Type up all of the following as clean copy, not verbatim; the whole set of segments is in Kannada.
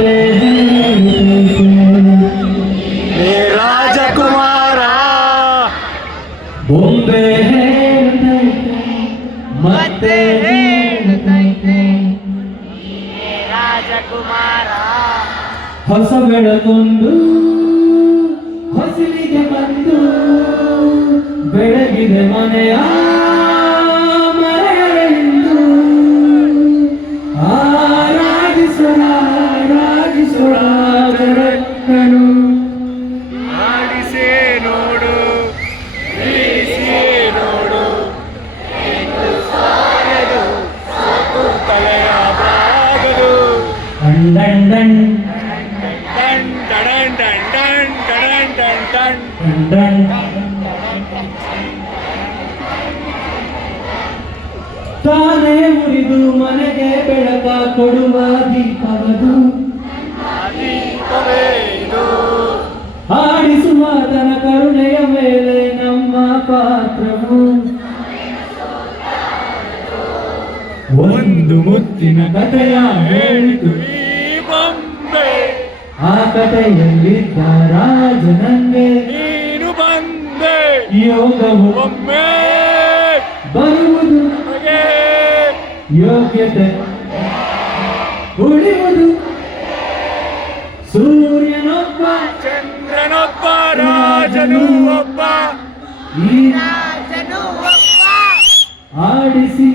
ಮತ್ತೆ ರಾಜಕುಮಾರ ಬೊಂಬೆ ಹೇಳುತ್ತೈತೆ ಮತ್ತೆ ಹೇಳುತ್ತೈತೆ ರಾಜಕುಮಾರ ಹೊಸ ಬೆಳಕೊಂದು ಹೊಸಲಿಗೆ ಬಂದು ಬೆಳಗಿದೆ ಮನೆಯ ಮರೆಯಲೆಂದು ಆರಾಧಿಸೋಣ ಜಗತ್ತನು ಆಡಿಸೇ ನೋಡು ಬೀಸೇ ನೋಡು ಸಾಗದು ಸೋತು ತಲೆಯ ಬಾಗದು ಡನ್ ಡನ್ ಟನ್ ಟಡನ್ ಟನ್ ಟನ್ ಟಡನ್ ಟನ್ ಟನ್ ಡನ್ ತಾನೇ ಉರಿದು ಮನೆಗೆ ಬೆಳಕ ಕೊಡುವ ದೀಪವದು ದೀಪವೇ ಇದು ಆಡಿಸುವ ತನ ಕರುಣೆಯ ಮೇಲೆ ನಮ್ಮ ಪಾತ್ರವು ಒಂದು ಮುತ್ತಿನ ಕಥೆಯ ಹೇಳಿತು ಈ ಬೊಂಬೆ ಆ ಕಥೆಯಲ್ಲಿದ್ದ ರಾಜನಂಗೆ ನೀನು ಬಂದೆ ಯೋಗವು ಒಮ್ಮೆ ಬರುವುದು ನಮಗೆ ಯೋಗ್ಯತೆ ಉಳಿಯುವುದು ಸೂರ್ಯನೊಬ್ಬ ಚಂದ್ರನೊಬ್ಬ ರಾಜನು ಒಬ್ಬ ಈ ರಾಜನು ಒಬ್ಬ ಆಡಿಸಿ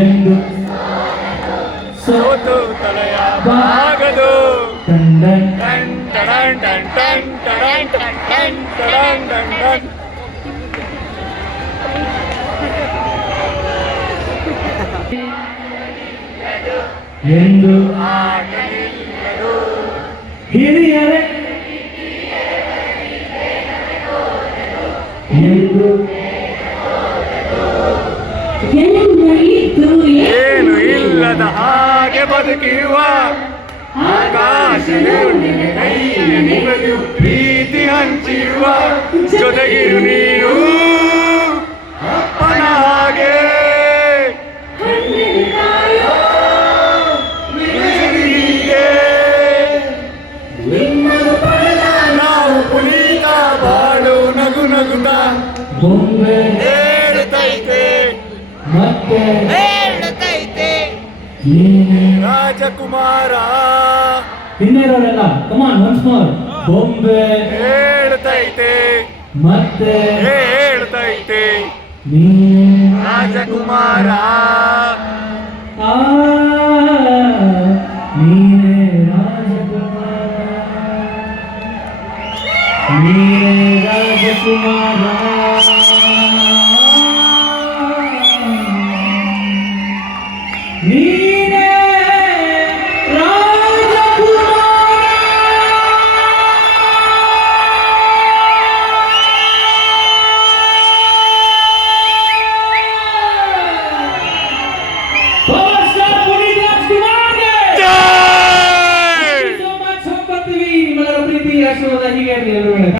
ಎಂದು ಸೋತು ತಲೆಯ ಬಾಗದು ತಂಡನ್ ಟನ್ ಟಡನ್ ಟನ್ ಟನ್ ಟಡನ್ ಟನ್ ಟನ್ ಟಡನ್ ಟನ್ ಟನ್ ಎಂದು ಆಗಲಿಲ್ಲದು ಹಿರಿಯರೇ ಎಂದು ಏನು ಇಲ್ಲದ ಹಾಗೆ ಬದುಕಿರುವ ಆಕಾಶ ನಿಮಗೆ ಪ್ರೀತಿ ಹಂಚಿರುವ ಜೊತೆಗಿರು ನೀನು ಅಪ್ಪನ ಹಾಗೆ ಹೀಗೆ ನಾವು ಪುನೀತ ಬಾಳು ನಗು ನಗುತ್ತ ಬೊಂಬೆ ಹೇಳುತ್ತೈತೆ ಮತ್ತೆ ಹೇಳುತ್ತೈತೆ ನೀನೆ ರಾಜಕುಮಾರ ಇನ್ನೇರೋರೆಲ್ಲ ಕಮಾನ್ ಒನ್ಸ್ ಮೋರ್ ಬೊಂಬೆ ಹೇಳುತ್ತೈತೆ ಮತ್ತೆ ಹೇಳುತ್ತೈತೆ ನೀನೆ ರಾಜಕುಮಾರ ಆ ನೀನೆ ರಾಜಕುಮಾರ ನೀನೆ ರಾಜಕುಮಾರ ನೀನೆ ನಿಮ್ಮೆಲ್ಲರ ಪ್ರೀತಿ ಆಶೀರ್ವಾದ ಹೀಗೆ ಇರಲಿ ಎಲ್ಲರೂ